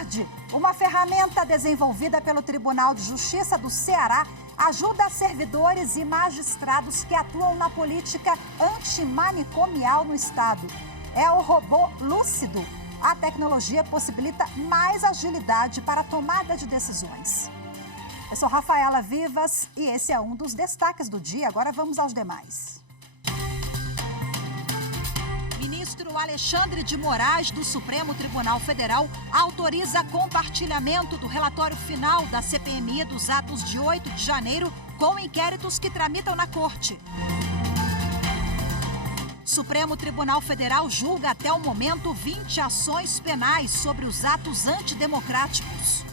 Card, uma ferramenta desenvolvida pelo Tribunal de Justiça do Ceará, ajuda servidores e magistrados que atuam na política antimanicomial no estado. É o robô Lúcido. A tecnologia possibilita mais agilidade para a tomada de decisões. Eu sou Rafaela Vivas e esse é um dos destaques do dia. Agora vamos aos demais. Ministro Alexandre de Moraes, do Supremo Tribunal Federal, autoriza compartilhamento do relatório final da CPMI dos atos de 8 de janeiro com inquéritos que tramitam na Corte. Supremo Tribunal Federal julga até o momento 20 ações penais sobre os atos antidemocráticos.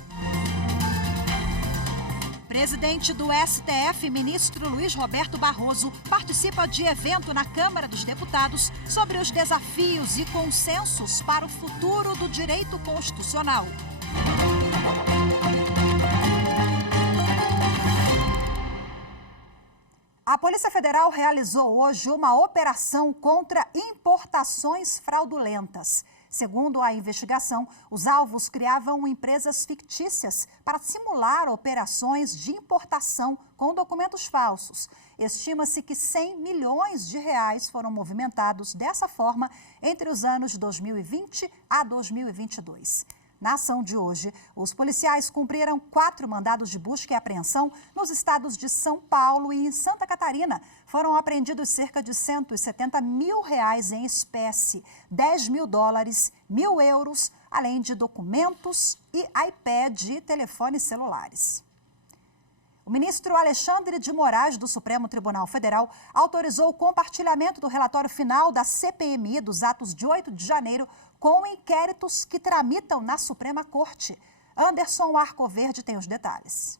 Presidente do STF, ministro Luiz Roberto Barroso, participa de evento na Câmara dos Deputados sobre os desafios e consensos para o futuro do direito constitucional. A Polícia Federal realizou hoje uma operação contra importações fraudulentas. Segundo a investigação, os alvos criavam empresas fictícias para simular operações de importação com documentos falsos. Estima-se que 100 milhões de reais foram movimentados dessa forma entre os anos de 2020 a 2022. Na ação de hoje, os policiais cumpriram 4 mandados de busca e apreensão nos estados de São Paulo e em Santa Catarina. Foram apreendidos cerca de 170 mil reais em espécie, 10 mil dólares, 1.000 euros, além de documentos e iPad e telefones celulares. O ministro Alexandre de Moraes, do Supremo Tribunal Federal, autorizou o compartilhamento do relatório final da CPMI dos atos de 8 de janeiro com inquéritos que tramitam na Suprema Corte. Anderson Arcoverde tem os detalhes.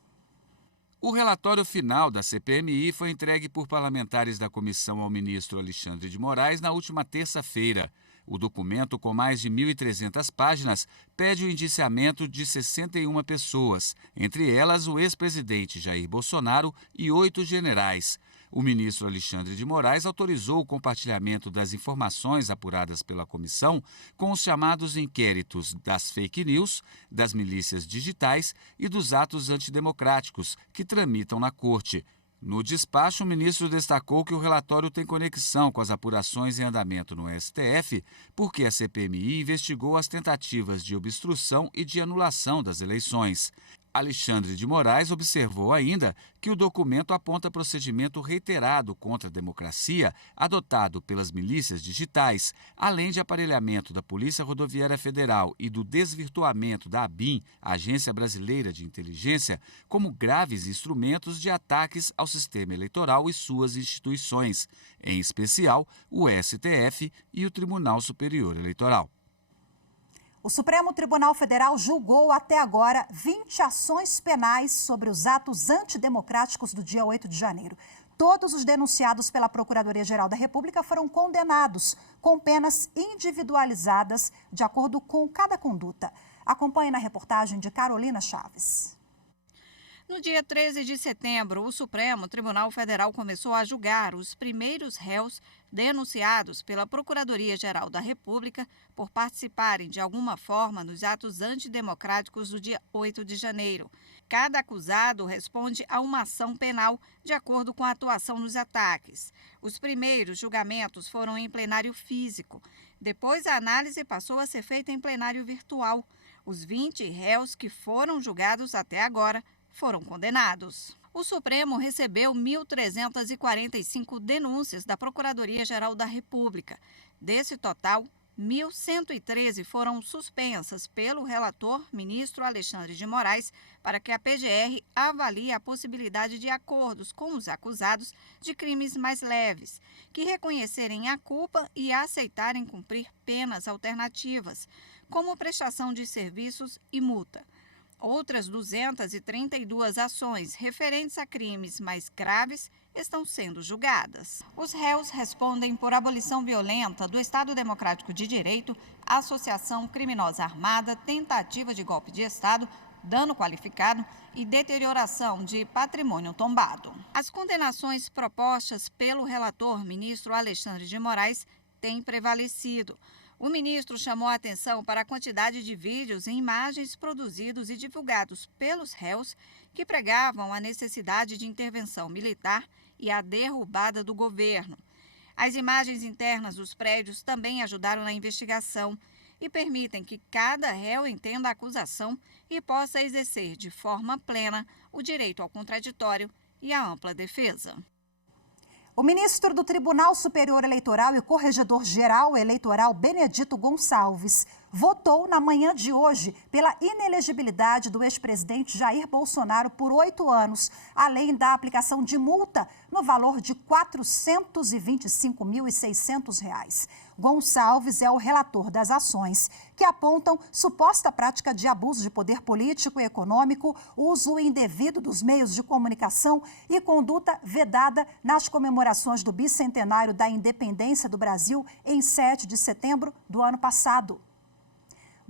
O relatório final da CPMI foi entregue por parlamentares da comissão ao ministro Alexandre de Moraes na última terça-feira. O documento, com mais de 1.300 páginas, pede o indiciamento de 61 pessoas, entre elas o ex-presidente Jair Bolsonaro e 8 generais. O ministro Alexandre de Moraes autorizou o compartilhamento das informações apuradas pela comissão com os chamados inquéritos das fake news, das milícias digitais e dos atos antidemocráticos que tramitam na Corte. No despacho, o ministro destacou que o relatório tem conexão com as apurações em andamento no STF, porque a CPMI investigou as tentativas de obstrução e de anulação das eleições. Alexandre de Moraes observou ainda que o documento aponta procedimento reiterado contra a democracia adotado pelas milícias digitais, além de aparelhamento da Polícia Rodoviária Federal e do desvirtuamento da ABIN, Agência Brasileira de Inteligência, como graves instrumentos de ataques ao sistema eleitoral e suas instituições, em especial o STF e o Tribunal Superior Eleitoral. O Supremo Tribunal Federal julgou até agora 20 ações penais sobre os atos antidemocráticos do dia 8 de janeiro. Todos os denunciados pela Procuradoria-Geral da República foram condenados com penas individualizadas de acordo com cada conduta. Acompanhe na reportagem de Carolina Chaves. No dia 13 de setembro, o Supremo Tribunal Federal começou a julgar os primeiros réus denunciados pela Procuradoria-Geral da República por participarem de alguma forma nos atos antidemocráticos do dia 8 de janeiro. Cada acusado responde a uma ação penal de acordo com a atuação nos ataques. Os primeiros julgamentos foram em plenário físico. Depois, a análise passou a ser feita em plenário virtual. Os 20 réus que foram julgados até agora foram condenados. O Supremo recebeu 1.345 denúncias da Procuradoria-Geral da República. Desse total, 1.113 foram suspensas pelo relator, ministro Alexandre de Moraes, para que a PGR avalie a possibilidade de acordos com os acusados de crimes mais leves, que reconhecerem a culpa e aceitarem cumprir penas alternativas, como prestação de serviços e multa. Outras 232 ações referentes a crimes mais graves estão sendo julgadas. Os réus respondem por abolição violenta do Estado Democrático de Direito, associação criminosa armada, tentativa de golpe de Estado, dano qualificado e deterioração de patrimônio tombado. As condenações propostas pelo relator, ministro Alexandre de Moraes, têm prevalecido. O ministro chamou a atenção para a quantidade de vídeos e imagens produzidos e divulgados pelos réus que pregavam a necessidade de intervenção militar e a derrubada do governo. As imagens internas dos prédios também ajudaram na investigação e permitem que cada réu entenda a acusação e possa exercer de forma plena o direito ao contraditório e à ampla defesa. O ministro do Tribunal Superior Eleitoral e corregedor-geral eleitoral Benedito Gonçalves votou na manhã de hoje pela inelegibilidade do ex-presidente Jair Bolsonaro por 8 anos, além da aplicação de multa no valor de R$ 425.600. Gonçalves é o relator das ações que apontam suposta prática de abuso de poder político e econômico, uso indevido dos meios de comunicação e conduta vedada nas comemorações do bicentenário da independência do Brasil em 7 de setembro do ano passado.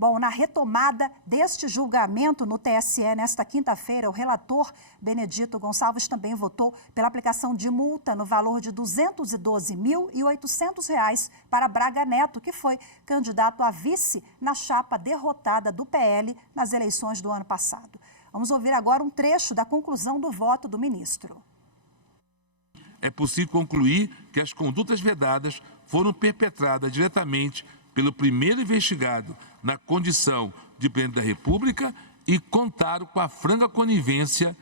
Bom, na retomada deste julgamento no TSE nesta quinta-feira, o relator Benedito Gonçalves também votou pela aplicação de multa no valor de R$ 212.800 para Braga Neto, que foi candidato a vice na chapa derrotada do PL nas eleições do ano passado. Vamos ouvir agora um trecho da conclusão do voto do ministro. É possível concluir que as condutas vedadas foram perpetradas diretamente pelo primeiro investigado na condição de presidente da República e contaram com a franca conivência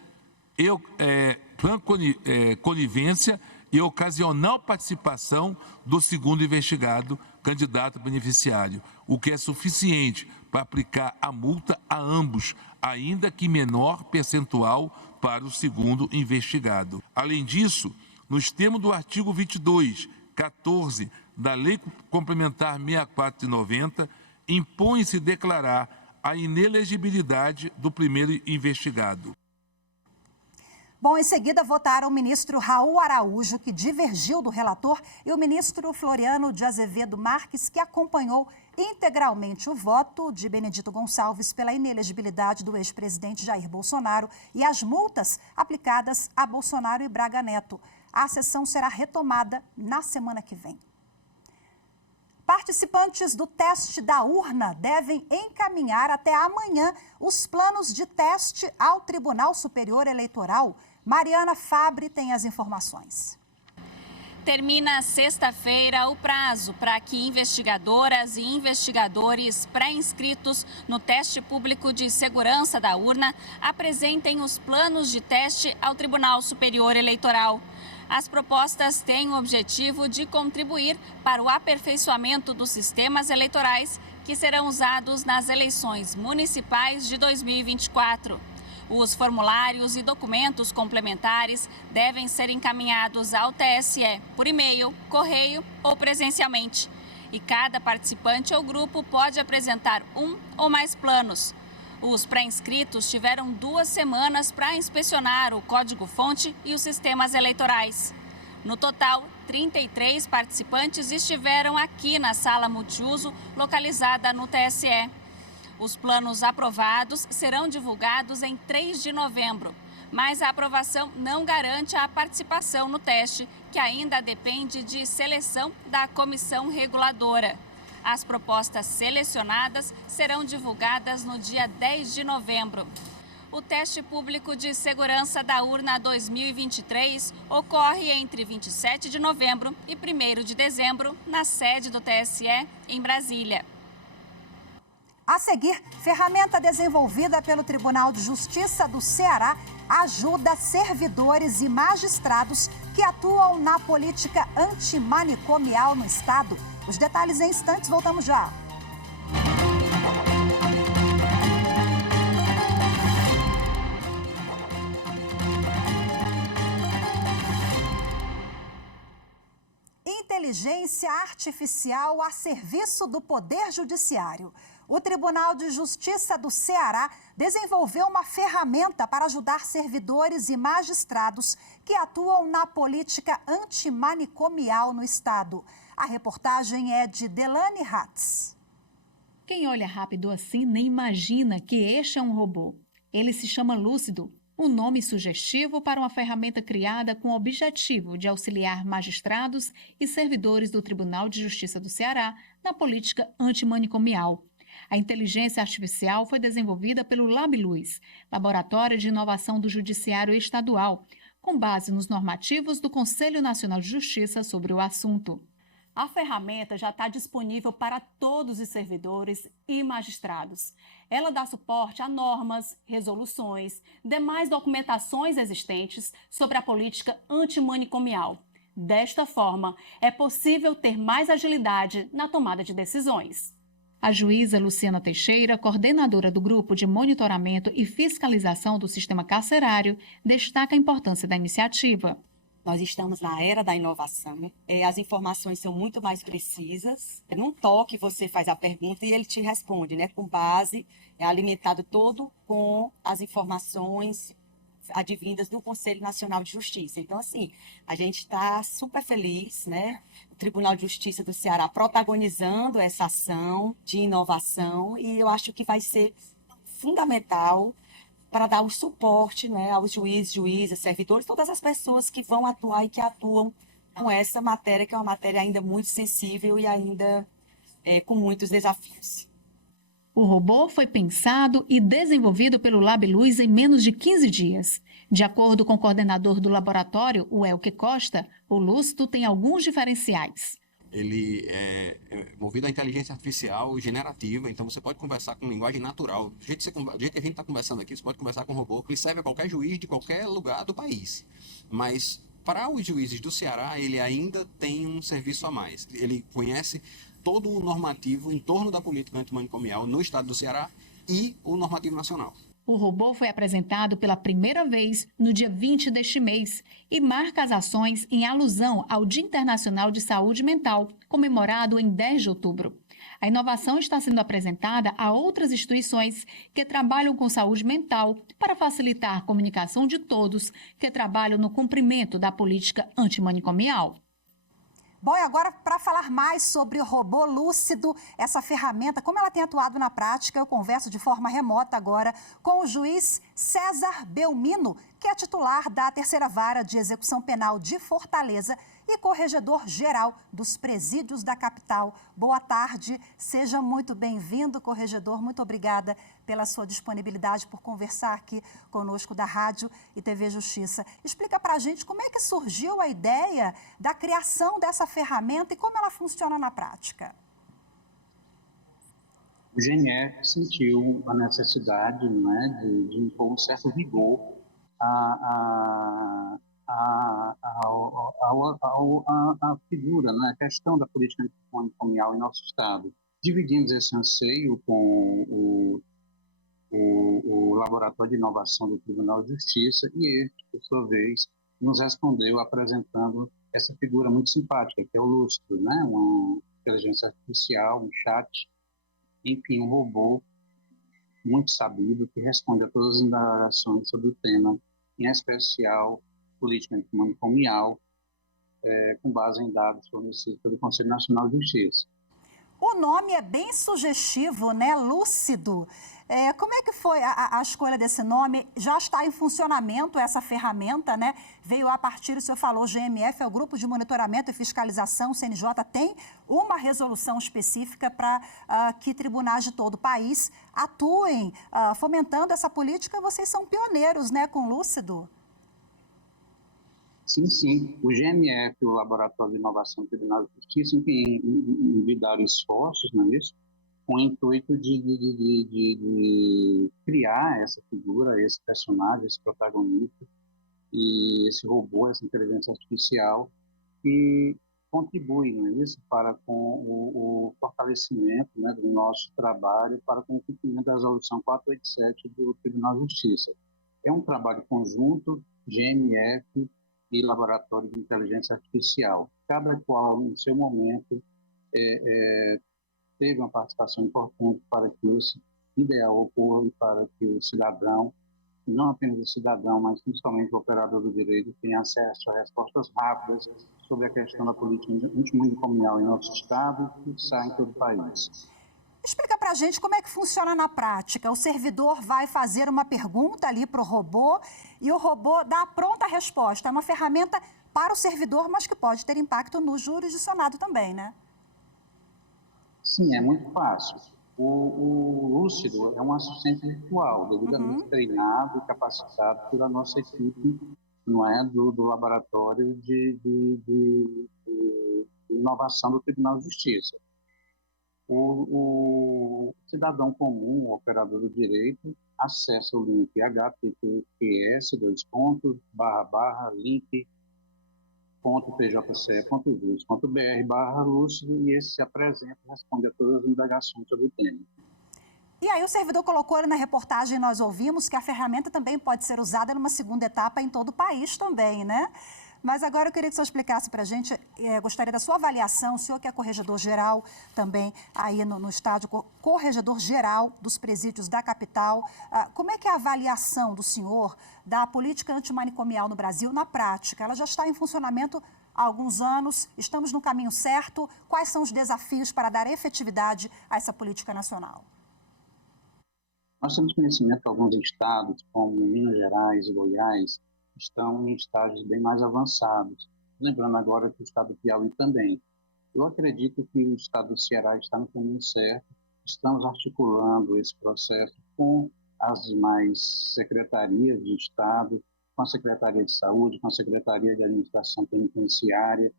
e ocasional participação do segundo investigado, candidato beneficiário, o que é suficiente para aplicar a multa a ambos, ainda que menor percentual para o segundo investigado. Além disso, nos termos do artigo 22, 14 da Lei Complementar 64 de 90, impõe-se declarar a inelegibilidade do primeiro investigado. Bom, em seguida votaram o ministro Raul Araújo, que divergiu do relator, e o ministro Floriano de Azevedo Marques, que acompanhou integralmente o voto de Benedito Gonçalves pela inelegibilidade do ex-presidente Jair Bolsonaro e as multas aplicadas a Bolsonaro e Braga Neto. A sessão será retomada na semana que vem. Participantes do teste da urna devem encaminhar até amanhã os planos de teste ao Tribunal Superior Eleitoral. Mariana Fabre tem as informações. Termina sexta-feira o prazo para que investigadoras e investigadores pré-inscritos no teste público de segurança da urna apresentem os planos de teste ao Tribunal Superior Eleitoral. As propostas têm o objetivo de contribuir para o aperfeiçoamento dos sistemas eleitorais que serão usados nas eleições municipais de 2024. Os formulários e documentos complementares devem ser encaminhados ao TSE por e-mail, correio ou presencialmente. E cada participante ou grupo pode apresentar um ou mais planos. Os pré-inscritos tiveram 2 semanas para inspecionar o código-fonte e os sistemas eleitorais. No total, 33 participantes estiveram aqui na sala multiuso, localizada no TSE. Os planos aprovados serão divulgados em 3 de novembro, mas a aprovação não garante a participação no teste, que ainda depende de seleção da comissão reguladora. As propostas selecionadas serão divulgadas no dia 10 de novembro. O teste público de segurança da urna 2023 ocorre entre 27 de novembro e 1º de dezembro, na sede do TSE, em Brasília. A seguir, ferramenta desenvolvida pelo Tribunal de Justiça do Ceará ajuda servidores e magistrados que atuam na política antimanicomial no Estado. Os detalhes em instantes, voltamos já. Inteligência artificial a serviço do Poder Judiciário. O Tribunal de Justiça do Ceará desenvolveu uma ferramenta para ajudar servidores e magistrados que atuam na política antimanicomial no Estado. A reportagem é de Delane Hatz. Quem olha rápido assim nem imagina que este é um robô. Ele se chama Lúcido, um nome sugestivo para uma ferramenta criada com o objetivo de auxiliar magistrados e servidores do Tribunal de Justiça do Ceará na política antimanicomial. A inteligência artificial foi desenvolvida pelo LabLuz, Laboratório de Inovação do Judiciário Estadual, com base nos normativos do Conselho Nacional de Justiça sobre o assunto. A ferramenta já está disponível para todos os servidores e magistrados. Ela dá suporte a normas, resoluções, demais documentações existentes sobre a política antimanicomial. Desta forma, é possível ter mais agilidade na tomada de decisões. A juíza Luciana Teixeira, coordenadora do Grupo de Monitoramento e Fiscalização do Sistema Carcerário, destaca a importância da iniciativa. Nós estamos na era da inovação, as informações são muito mais precisas. Num toque você faz a pergunta e ele te responde, né? Com base, alimentado todo com as informações advindas do Conselho Nacional de Justiça. Então, assim, a gente está super feliz, né? O Tribunal de Justiça do Ceará protagonizando essa ação de inovação e eu acho que vai ser fundamental para dar o suporte, né, aos juízes, juízas, servidores, todas as pessoas que vão atuar e que atuam com essa matéria, que é uma matéria ainda muito sensível e ainda com muitos desafios. O robô foi pensado e desenvolvido pelo LabLuz em menos de 15 dias. De acordo com o coordenador do laboratório, o Elke Costa, o Lúcido tem alguns diferenciais. Ele é movido a inteligência artificial generativa, então você pode conversar com linguagem natural. Do jeito que a gente está conversando aqui, você pode conversar com um robô que serve a qualquer juiz de qualquer lugar do país. Mas para os juízes do Ceará, ele ainda tem um serviço a mais. Ele conhece todo o normativo em torno da política antimanicomial no estado do Ceará e o normativo nacional. O robô foi apresentado pela primeira vez no dia 20 deste mês e marca as ações em alusão ao Dia Internacional de Saúde Mental, comemorado em 10 de outubro. A inovação está sendo apresentada a outras instituições que trabalham com saúde mental para facilitar a comunicação de todos que trabalham no cumprimento da política antimanicomial. Bom, e agora, para falar mais sobre o robô Lúcido, essa ferramenta, como ela tem atuado na prática, eu converso de forma remota agora com o juiz César Belmino, que é titular da 3ª Vara de Execução Penal de Fortaleza e corregedor-geral dos presídios da capital. Boa tarde, seja muito bem-vindo, corregedor. Muito obrigada pela sua disponibilidade, por conversar aqui conosco da Rádio e TV Justiça. Explica para a gente como é que surgiu a ideia da criação dessa ferramenta e como ela funciona na prática. O GNF sentiu a necessidade, né, de impor um certo vigor à figura, né, a questão da política antimanicomial em nosso Estado. Dividimos esse anseio com o Laboratório de Inovação do Tribunal de Justiça e este, por sua vez, nos respondeu apresentando essa figura muito simpática, que é o Lúcido, né, uma inteligência artificial, um chat, enfim, um robô muito sabido que responde a todas as indagações sobre o tema, em especial política antimanicomial, com base em dados fornecidos pelo Conselho Nacional de Justiça. O nome é bem sugestivo, né? Lúcido. Como é que foi a escolha desse nome? Já está em funcionamento essa ferramenta, né? Veio a partir, o senhor falou, o GMF é o Grupo de Monitoramento e Fiscalização, o CNJ tem uma resolução específica para que tribunais de todo o país atuem fomentando essa política. Vocês são pioneiros, né, com Lúcido? Sim. O GMF, o Laboratório de Inovação do Tribunal de Justiça, envidaram esforços, não é isso? Com o intuito de criar essa figura, esse personagem, esse protagonista, e esse robô, essa inteligência artificial, que contribui, não é isso? Para com o fortalecimento, né, do nosso trabalho, para com o cumprimento da resolução 487 do Tribunal de Justiça. É um trabalho conjunto, GMF, e Laboratório de Inteligência Artificial. Cada qual, no seu momento, teve uma participação importante para que esse ideal ocorra e para que o cidadão, não apenas o cidadão, mas principalmente o operador do direito, tenha acesso a respostas rápidas sobre a questão da política antimanicomial em nosso Estado e em todo o país. Explica para a gente como é que funciona na prática. O servidor vai fazer uma pergunta ali para o robô e o robô dá a pronta resposta. É uma ferramenta para o servidor, mas que pode ter impacto no jurisdicionado também, né? Sim, é muito fácil. O Lúcido é um assistente virtual, devidamente treinado e capacitado pela nossa equipe, não é, do Laboratório de Inovação do Tribunal de Justiça. O cidadão comum, o operador do direito, acessa o link https://link.pjce.jus.br/lúcido e esse se apresenta e responde a todas as indagações sobre o tema. E aí o servidor colocou ali na reportagem, nós ouvimos que a ferramenta também pode ser usada numa segunda etapa em todo o país também, né? Mas agora eu queria que o senhor explicasse para a gente, gostaria da sua avaliação, o senhor que é corregedor-geral também aí no estado, corregedor-geral dos presídios da capital, como é que é a avaliação do senhor da política antimanicomial no Brasil na prática? Ela já está em funcionamento há alguns anos, estamos no caminho certo, quais são os desafios para dar efetividade a essa política nacional? Nós temos conhecimento que alguns estados, como Minas Gerais e Goiás, estão em estágios bem mais avançados. Lembrando agora que o estado do Piauí também. Eu acredito que o estado do Ceará está no caminho certo. Estamos articulando esse processo com as demais secretarias de estado, com a Secretaria de Saúde, com a Secretaria de Administração Penitenciária,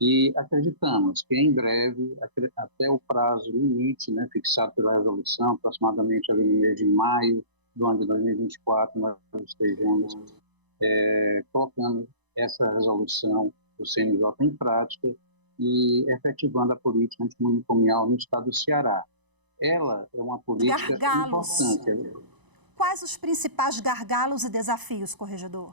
e acreditamos que em breve, até o prazo limite, né, fixado pela resolução, aproximadamente ali no mês de maio do ano de 2024, nós estejamos colocando essa resolução do CNJ em prática e efetivando a política antimanicomial no estado do Ceará. Ela é uma política importante. Quais os principais gargalos e desafios, corregedor?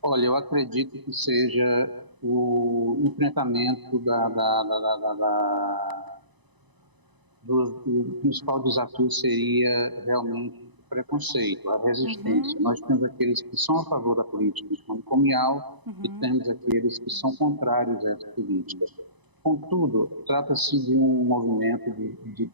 Olha, eu acredito que seja o enfrentamento do principal desafio seria realmente preconceito, a resistência. Nós temos aqueles que são a favor da política antimanicomial e temos aqueles que são contrários a essa política. Contudo, trata-se de um movimento de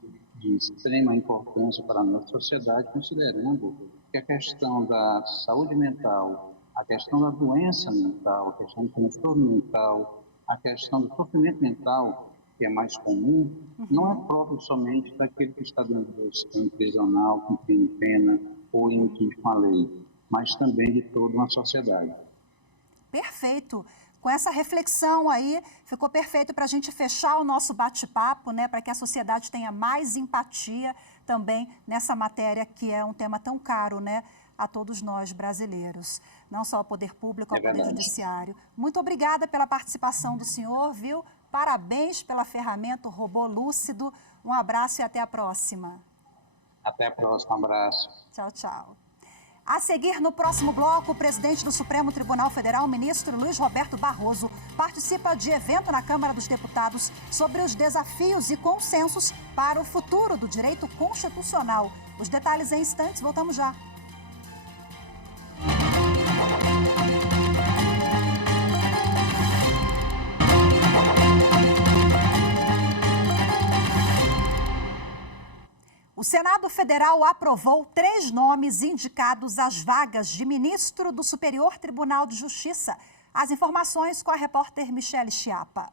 extrema importância para a nossa sociedade, considerando que a questão da saúde mental, a questão da doença mental, a questão do transtorno mental, a questão do sofrimento mental, que é mais comum, não é próprio somente daquele que está dentro do sistema prisional, cumprindo pena ou iniquidade com a lei, mas também de toda uma sociedade. Perfeito. Com essa reflexão aí, ficou perfeito para a gente fechar o nosso bate-papo, né, para que a sociedade tenha mais empatia também nessa matéria que é um tema tão caro, né, a todos nós brasileiros, não só ao poder público, ao poder judiciário. Muito obrigada pela participação do senhor, viu? Parabéns pela ferramenta, o robô Lúcido. Um abraço e até a próxima. Até a próxima, um abraço. Tchau, tchau. A seguir, no próximo bloco, o presidente do Supremo Tribunal Federal, ministro Luiz Roberto Barroso, participa de evento na Câmara dos Deputados sobre os desafios e consensos para o futuro do direito constitucional. Os detalhes em instantes, voltamos já. O Senado Federal aprovou 3 nomes indicados às vagas de ministro do Superior Tribunal de Justiça. As informações com a repórter Michele Chiapa.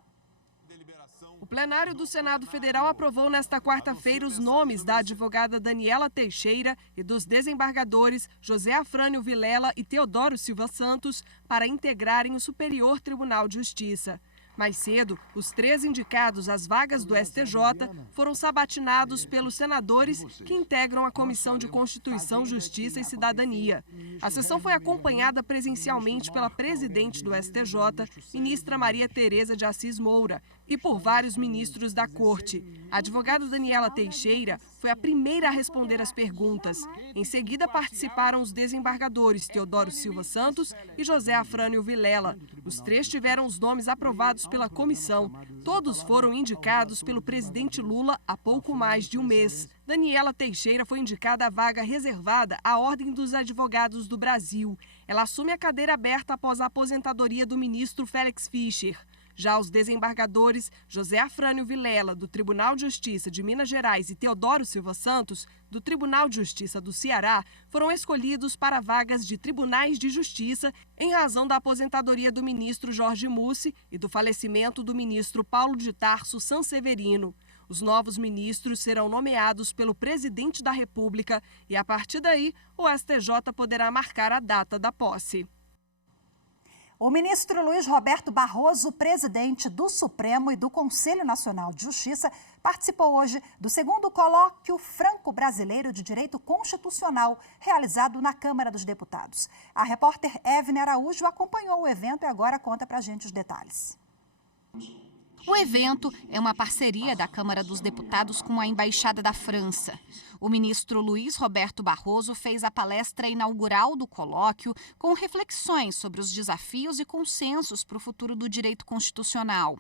O plenário do Senado Federal aprovou nesta quarta-feira os nomes da advogada Daniela Teixeira e dos desembargadores José Afrânio Vilela e Teodoro Silva Santos para integrarem o Superior Tribunal de Justiça. Mais cedo, os 3 indicados às vagas do STJ foram sabatinados pelos senadores que integram a Comissão de Constituição, Justiça e Cidadania. A sessão foi acompanhada presencialmente pela presidente do STJ, ministra Maria Tereza de Assis Moura, e por vários ministros da Corte. A advogada Daniela Teixeira foi a primeira a responder as perguntas. Em seguida, participaram os desembargadores Teodoro Silva Santos e José Afrânio Vilela. Os 3 tiveram os nomes aprovados pela comissão. Todos foram indicados pelo presidente Lula há pouco mais de um mês. Daniela Teixeira foi indicada à vaga reservada à Ordem dos Advogados do Brasil. Ela assume a cadeira aberta após a aposentadoria do ministro Félix Fischer. Já os desembargadores José Afrânio Vilela, do Tribunal de Justiça de Minas Gerais, e Teodoro Silva Santos, do Tribunal de Justiça do Ceará foram escolhidos para vagas de tribunais de justiça em razão da aposentadoria do ministro Jorge Mussi e do falecimento do ministro Paulo de Tarso Sanseverino. Os novos ministros serão nomeados pelo presidente da República e, a partir daí, o STJ poderá marcar a data da posse. O ministro Luiz Roberto Barroso, presidente do Supremo e do Conselho Nacional de Justiça, participou hoje do segundo colóquio franco-brasileiro de Direito Constitucional, realizado na Câmara dos Deputados. A repórter Evne Araújo acompanhou o evento e agora conta pra gente os detalhes. O evento é uma parceria da Câmara dos Deputados com a Embaixada da França. O ministro Luiz Roberto Barroso fez a palestra inaugural do colóquio com reflexões sobre os desafios e consensos para o futuro do direito constitucional.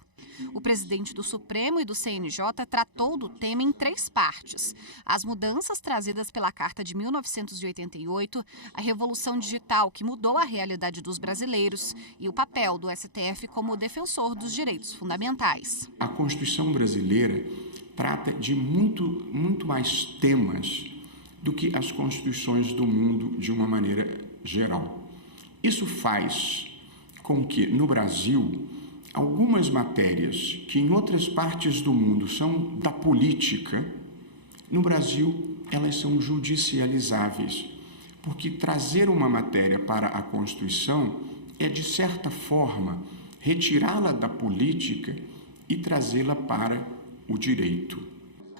O presidente do Supremo e do CNJ tratou do tema em 3 partes: as mudanças trazidas pela Carta de 1988, a revolução digital que mudou a realidade dos brasileiros e o papel do STF como defensor dos direitos fundamentais. A Constituição brasileira trata de muito mais temas do que as constituições do mundo de uma maneira geral. Isso faz com que, no Brasil, algumas matérias que em outras partes do mundo são da política, no Brasil elas são judicializáveis, porque trazer uma matéria para a Constituição é, de certa forma, retirá-la da política e trazê-la para o direito.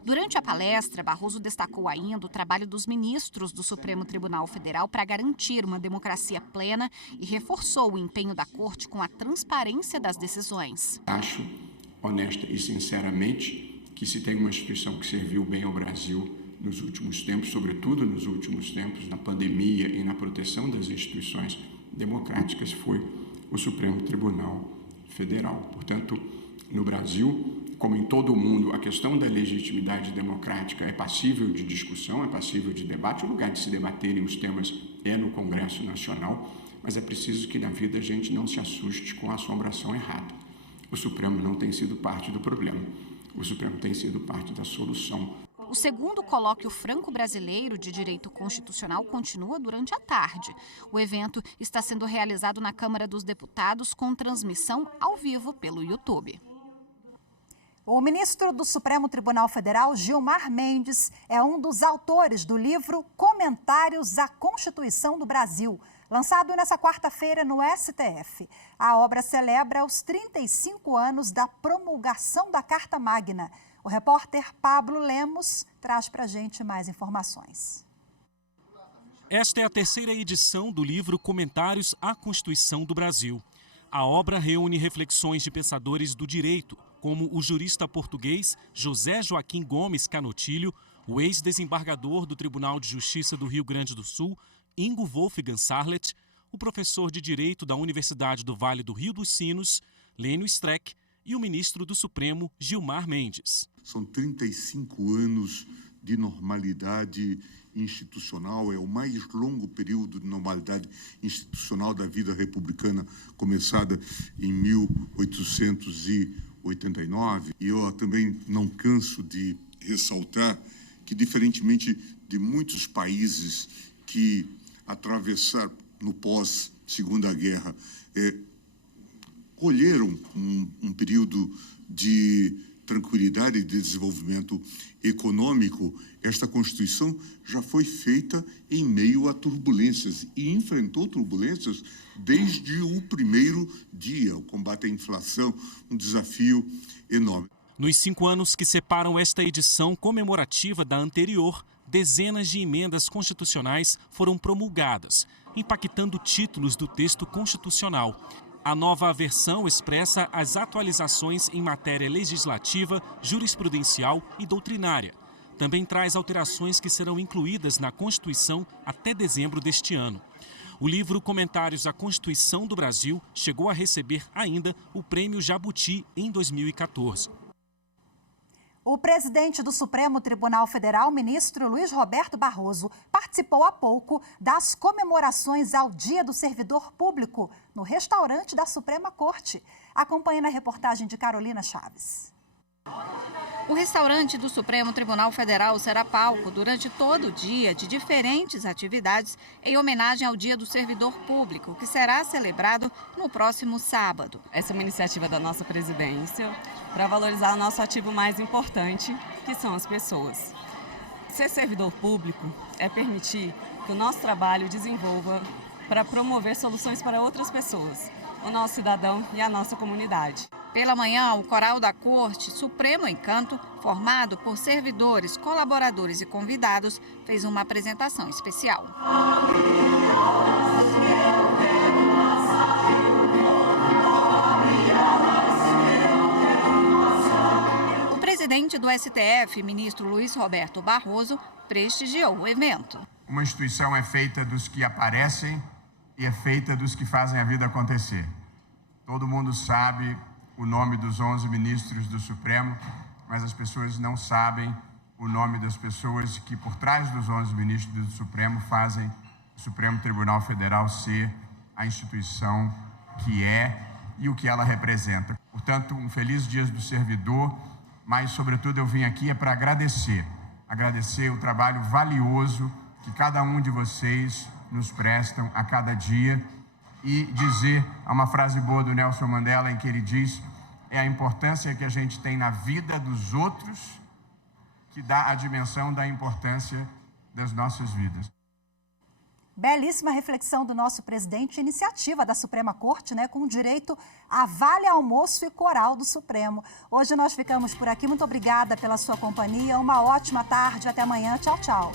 Durante a palestra, Barroso destacou ainda o trabalho dos ministros do Supremo Tribunal Federal para garantir uma democracia plena e reforçou o empenho da Corte com a transparência das decisões. Acho, honesta e sinceramente, que se tem uma instituição que serviu bem ao Brasil nos últimos tempos, sobretudo nos últimos tempos, na pandemia e na proteção das instituições democráticas, foi o Supremo Tribunal Federal. Portanto, no Brasil, como em todo o mundo, a questão da legitimidade democrática é passível de discussão, é passível de debate. O lugar de se debaterem os temas é no Congresso Nacional, mas é preciso que na vida a gente não se assuste com a assombração errada. O Supremo não tem sido parte do problema, o Supremo tem sido parte da solução. O segundo colóquio franco-brasileiro de Direito Constitucional continua durante a tarde. O evento está sendo realizado na Câmara dos Deputados com transmissão ao vivo pelo YouTube. O ministro do Supremo Tribunal Federal, Gilmar Mendes, é um dos autores do livro Comentários à Constituição do Brasil, lançado nesta quarta-feira no STF. A obra celebra os 35 anos da promulgação da Carta Magna. O repórter Pablo Lemos traz para a gente mais informações. Esta é a terceira edição do livro Comentários à Constituição do Brasil. A obra reúne reflexões de pensadores do direito, como o jurista português José Joaquim Gomes Canotilho, o ex-desembargador do Tribunal de Justiça do Rio Grande do Sul, Ingo Wolfgang Sarlet, o professor de Direito da Universidade do Vale do Rio dos Sinos, Lênio Streck, e o ministro do Supremo, Gilmar Mendes. São 35 anos de normalidade institucional, é o mais longo período de normalidade institucional da vida republicana, começada em 1889. E eu também não canso de ressaltar que, diferentemente de muitos países que atravessaram no pós-Segunda Guerra, colheram um período de tranquilidade e de desenvolvimento econômico, esta Constituição já foi feita em meio a turbulências e enfrentou turbulências desde o primeiro dia. O combate à inflação, um desafio enorme. Nos 5 anos que separam esta edição comemorativa da anterior, dezenas de emendas constitucionais foram promulgadas, impactando títulos do texto constitucional. A nova versão expressa as atualizações em matéria legislativa, jurisprudencial e doutrinária. Também traz alterações que serão incluídas na Constituição até dezembro deste ano. O livro Comentários à Constituição do Brasil chegou a receber ainda o Prêmio Jabuti em 2014. O presidente do Supremo Tribunal Federal, ministro Luiz Roberto Barroso, participou há pouco das comemorações ao Dia do Servidor Público no restaurante da Suprema Corte. Acompanhe na reportagem de Carolina Chaves. O restaurante do Supremo Tribunal Federal será palco durante todo o dia de diferentes atividades em homenagem ao Dia do Servidor Público, que será celebrado no próximo sábado. Essa é uma iniciativa da nossa presidência para valorizar o nosso ativo mais importante, que são as pessoas. Ser servidor público é permitir que o nosso trabalho desenvolva para promover soluções para outras pessoas, o nosso cidadão e a nossa comunidade. Pela manhã, o Coral da Corte Supremo Encanto, formado por servidores, colaboradores e convidados, fez uma apresentação especial. O presidente do STF, ministro Luís Roberto Barroso, prestigiou o evento. Uma instituição é feita dos que aparecem e é feita dos que fazem a vida acontecer. Todo mundo sabe o nome dos 11 ministros do Supremo, mas as pessoas não sabem o nome das pessoas que, por trás dos 11 ministros do Supremo, fazem o Supremo Tribunal Federal ser a instituição que é e o que ela representa. Portanto, um feliz Dia do Servidor, mas, sobretudo, eu vim aqui para agradecer o trabalho valioso que cada um de vocês nos prestam a cada dia e dizer uma frase boa do Nelson Mandela em que ele diz: é a importância que a gente tem na vida dos outros que dá a dimensão da importância das nossas vidas. Belíssima reflexão do nosso presidente, iniciativa da Suprema Corte, com direito a vale almoço e coral do Supremo. Hoje nós ficamos por aqui. Muito obrigada pela sua companhia. Uma ótima tarde. Até amanhã. Tchau, tchau.